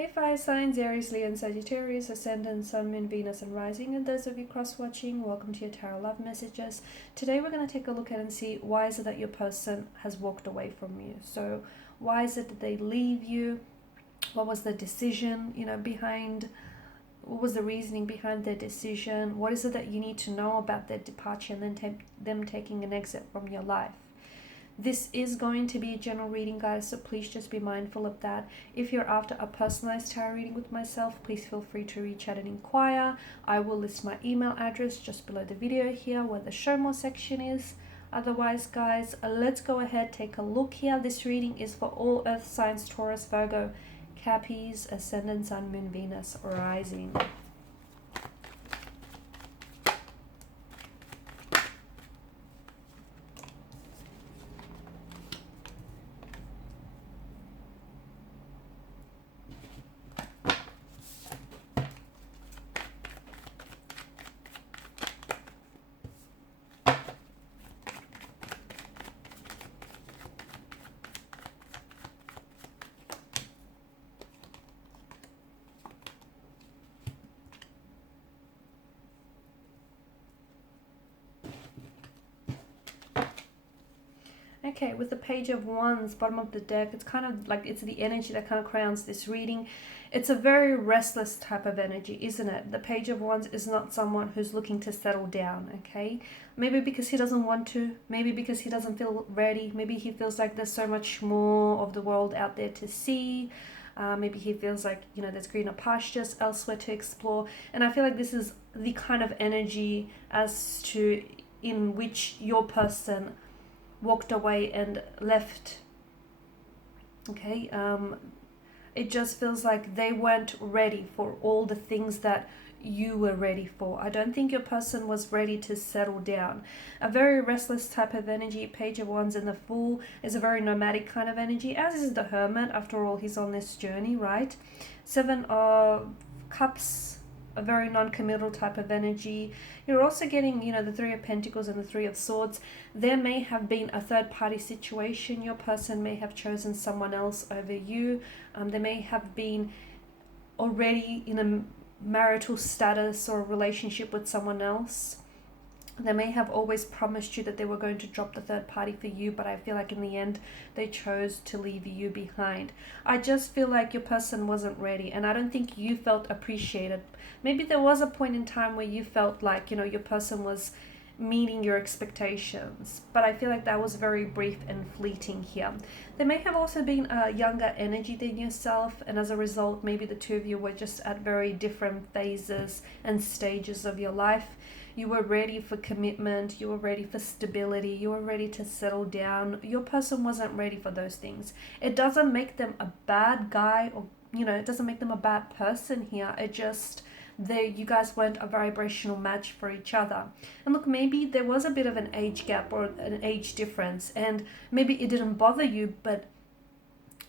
Hey fire signs, Aries, Leo and Sagittarius, Ascendant, Sun, Moon, Venus and Rising, and those of you cross-watching, welcome to your Tarot Love Messages. Today we're going to take a look at and see why is it that your person has walked away from you. So why is it that they leave you? What was the decision, behind, what was the reasoning behind their decision? What is it that you need to know about their departure and then them taking an exit from your life? This is going to be a general reading, guys, so please just be mindful of that. If you're after a personalized tarot reading with myself, please feel free to reach out and inquire. I will list my email address just below the video here where the show more section is. Otherwise, guys, let's go ahead, take a look here. This reading is for all earth signs, Taurus, Virgo, Capricorn, Ascendant, Sun, Moon, Venus, Rising. Okay, with the Page of Wands, bottom of the deck, it's kind of like it's the energy that kind of crowns this reading. It's a very restless type of energy, isn't it? The Page of Wands is not someone who's looking to settle down, okay? Maybe because he doesn't want to, maybe because he doesn't feel ready, maybe he feels like there's so much more of the world out there to see. Maybe he feels like, there's greener pastures elsewhere to explore. And I feel like this is the kind of energy as to in which your person walked away and left. Okay, it just feels like they weren't ready for all the things that you were ready for. I don't think your person was ready to settle down. A very restless type of energy. Page of Wands and the Fool is a very nomadic kind of energy, as is the Hermit. After all, he's on this journey, right? Seven of Cups, a very non-committal type of energy. You're also getting, the Three of Pentacles and the Three of Swords. There may have been a third-party situation. Your person may have chosen someone else over you. They may have been already in a marital status or a relationship with someone else. They may have always promised you that they were going to drop the third party for you, but I feel like in the end they chose to leave you behind. I just feel like your person wasn't ready, and I don't think you felt appreciated. Maybe there was a point in time where you felt like, your person was meeting your expectations, but I feel like that was very brief and fleeting here. There may have also been a younger energy than yourself, and as a result, maybe the two of you were just at very different phases and stages of your life. You were ready for commitment, you were ready for stability, you were ready to settle down. Your person wasn't ready for those things. It doesn't make them a bad guy, or it doesn't make them a bad person here. It just, you guys weren't a vibrational match for each other. And look, maybe there was a bit of an age gap or an age difference, and maybe it didn't bother you, but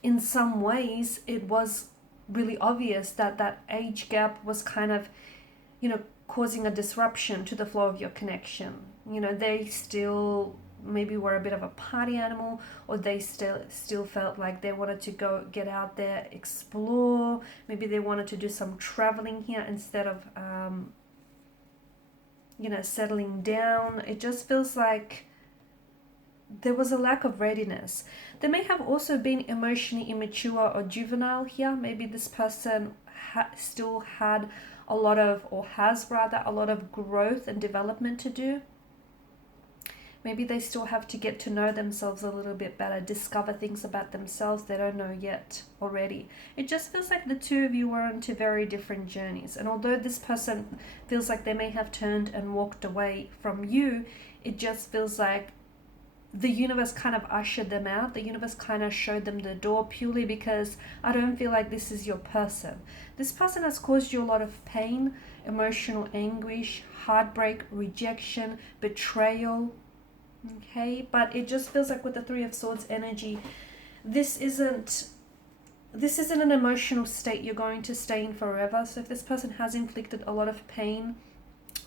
in some ways it was really obvious that that age gap was kind of, causing a disruption to the flow of your connection. They still maybe were a bit of a party animal, or they still felt like they wanted to go get out there, explore. Maybe they wanted to do some traveling here instead of settling down. It just feels like there was a lack of readiness. There may have also been emotionally immature or juvenile here. Maybe this person still had a lot of, or has rather, a lot of growth and development to do. Maybe they still have to get to know themselves a little bit better, discover things about themselves they don't know yet already. It just feels like the two of you were on two very different journeys. And although this person feels like they may have turned and walked away from you, it just feels like the universe kind of ushered them out. The universe kind of showed them the door, purely because I don't feel like this is your person. This person has caused you a lot of pain, emotional anguish, heartbreak, rejection, betrayal. Okay, but it just feels like with the Three of Swords energy, this isn't an emotional state you're going to stay in forever. So if this person has inflicted a lot of pain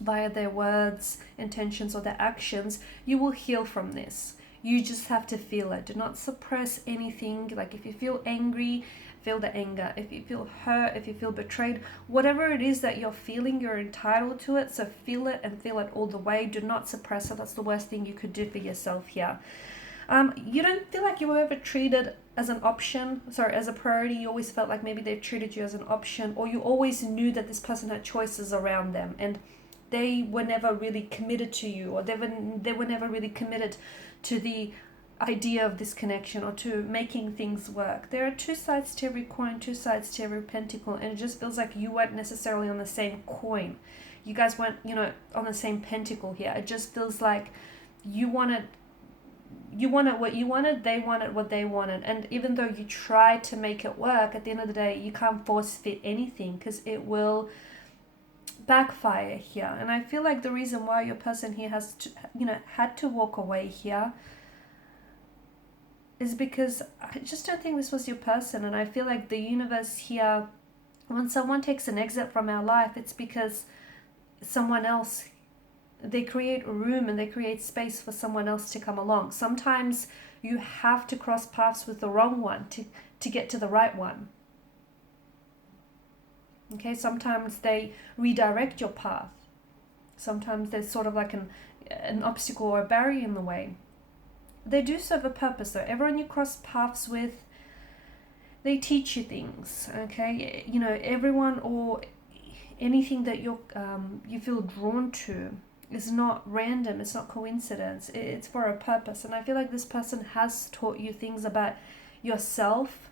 via their words, intentions, or their actions, you will heal from this. You just have to feel it. Do not suppress anything. Like if you feel angry, feel the anger, if you feel hurt, if you feel betrayed, whatever it is that you're feeling, you're entitled to it. So feel it and feel it all the way. Do not suppress it. That's the worst thing you could do for yourself here. You don't feel like you were ever treated as an option, as a priority. You always felt like maybe they've treated you as an option, or you always knew that this person had choices around them and they were never really committed to you, or they were never really committed to the idea of this connection or to making things work. There are two sides to every coin, two sides to every pentacle, and it just feels like you weren't necessarily on the same coin. You guys weren't, on the same pentacle here. It just feels like you wanted what you wanted, they wanted what they wanted. And even though you try to make it work, at the end of the day, you can't force fit anything because it will backfire here. And I feel like the reason why your person here has to, had to walk away here is because I just don't think this was your person. And I feel like the universe here, when someone takes an exit from our life, it's because someone else, they create room and they create space for someone else to come along. Sometimes you have to cross paths with the wrong one to get to the right one. Okay, sometimes they redirect your path. Sometimes there's sort of like an obstacle or a barrier in the way. They do serve a purpose though. Everyone you cross paths with, they teach you things, okay? Everyone or anything that you feel drawn to is not random, it's not coincidence, it's for a purpose. And I feel like this person has taught you things about yourself,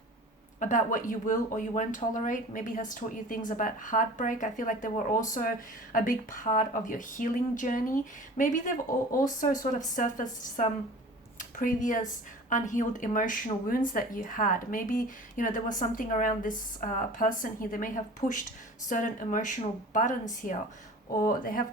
about what you will or you won't tolerate. Maybe has taught you things about heartbreak. I feel like they were also a big part of your healing journey. Maybe they've also sort of surfaced some previous unhealed emotional wounds that you had. Maybe there was something around this person here. They may have pushed certain emotional buttons here, or they have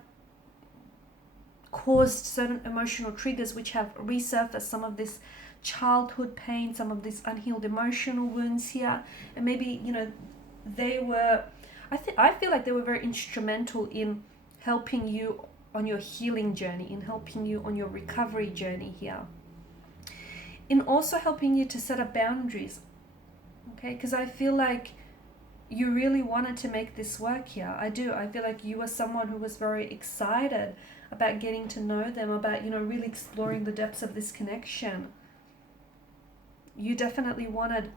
caused certain emotional triggers which have resurfaced some of this childhood pain, some of these unhealed emotional wounds here. And maybe they were, I feel like they were very instrumental in helping you on your healing journey, in helping you on your recovery journey here, in also helping you to set up boundaries, okay? Because I feel like you really wanted to make this work here. I do. I feel like you were someone who was very excited about getting to know them, about really exploring the depths of this connection. You definitely wanted,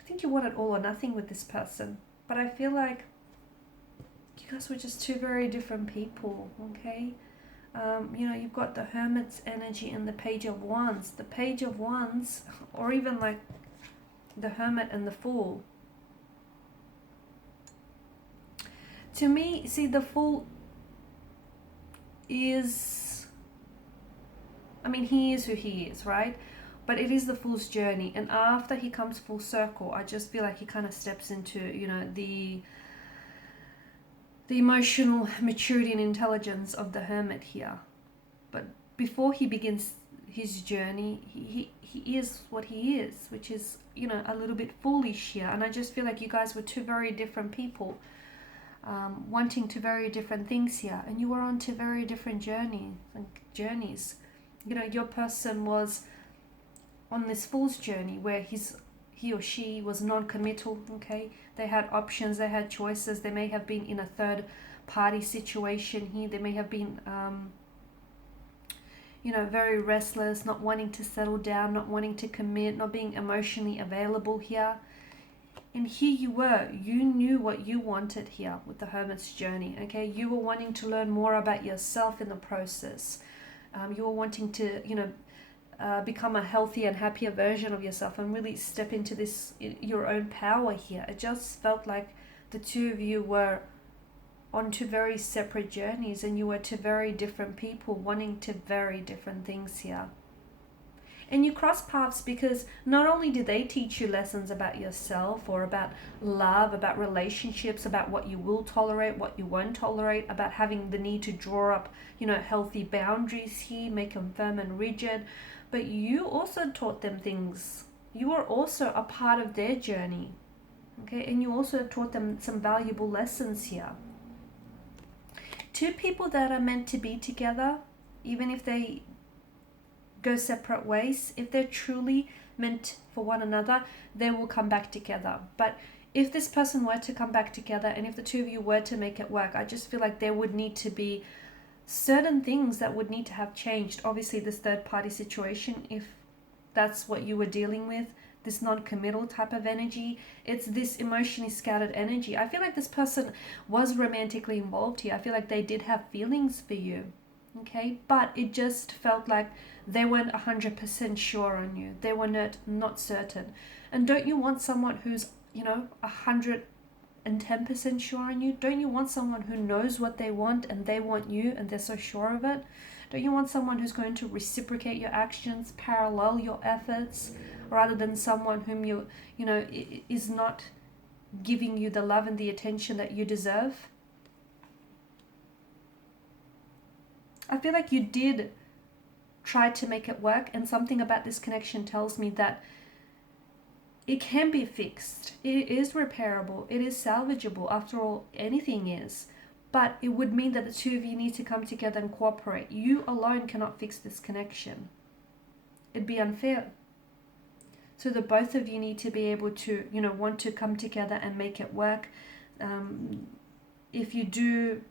I think you wanted all or nothing with this person, but I feel like you guys were just two very different people, okay? You've got the Hermit's energy and the Page of Wands. The Page of Wands, or even like the Hermit and the Fool. To me, see, the Fool is, he is who he is, right? But it is the Fool's journey. And after he comes full circle, I just feel like he kind of steps into, the emotional maturity and intelligence of the Hermit here. But before he begins his journey, he is what he is, which is, a little bit foolish here. And I just feel like you guys were two very different people, wanting two very different things here. And you were on two very different journeys. Your person was on this Fool's journey where he or she was non-committal, okay? They had options, they had choices. They may have been in a third party situation here. They may have been, very restless, not wanting to settle down, not wanting to commit, not being emotionally available here. And here you were, you knew what you wanted here with the Hermit's journey, okay? You were wanting to learn more about yourself in the process. You were wanting to, become a healthier and happier version of yourself and really step into this, your own power here. It just felt like the two of you were on two very separate journeys, and you were two very different people wanting two very different things here. And you cross paths because not only did they teach you lessons about yourself or about love, about relationships, about what you will tolerate, what you won't tolerate, about having the need to draw up, healthy boundaries here, make them firm and rigid, but you also taught them things. You were also a part of their journey, okay? And you also taught them some valuable lessons here. Two people that are meant to be together, even if they go separate ways, if they're truly meant for one another, they will come back together. But if this person were to come back together, and if the two of you were to make it work, I just feel like there would need to be certain things that would need to have changed. Obviously, this third party situation, if that's what you were dealing with, this non-committal type of energy, it's this emotionally scattered energy. I feel like this person was romantically involved here. I feel like they did have feelings for you, okay? But it just felt like they weren't 100% sure on you. They were not certain. And don't you want someone who's, 110% sure on you? Don't you want someone who knows what they want and they want you and they're so sure of it? Don't you want someone who's going to reciprocate your actions, parallel your efforts, rather than someone whom is not giving you the love and the attention that you deserve? I feel like you did try to make it work, and something about this connection tells me that it can be fixed. It is repairable. It is salvageable. After all, anything is. But it would mean that the two of you need to come together and cooperate. You alone cannot fix this connection. It'd be unfair. So the both of you need to be able to, want to come together and make it work. If you do,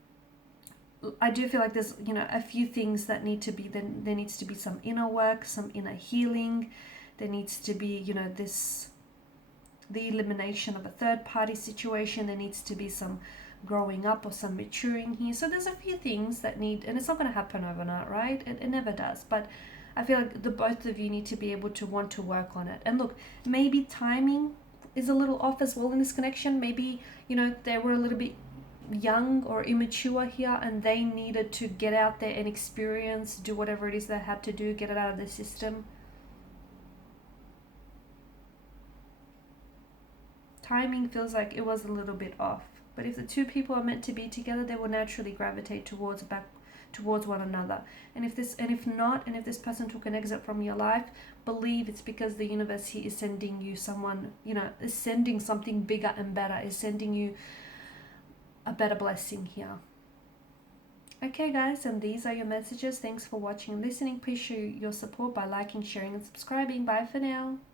I do feel like there's, a few things that need to be, then there needs to be some inner work, some inner healing. There needs to be, the elimination of a third party situation. There needs to be some growing up or some maturing here. So there's a few things that need, and it's not going to happen overnight, right? It never does. But I feel like the both of you need to be able to want to work on it. And look, maybe timing is a little off as well in this connection. Maybe, they were a little bit young or immature here, and they needed to get out there and experience, do whatever it is they had to do, get it out of their system. Timing feels like it was a little bit off. But if the two people are meant to be together, they will naturally gravitate towards one another. And if this person took an exit from your life, believe it's because the universe here is sending you someone, is sending something bigger and better, is sending you a better blessing here. Okay guys, and these are your messages. Thanks for watching and listening. Please show your support by liking, sharing and subscribing. Bye for now.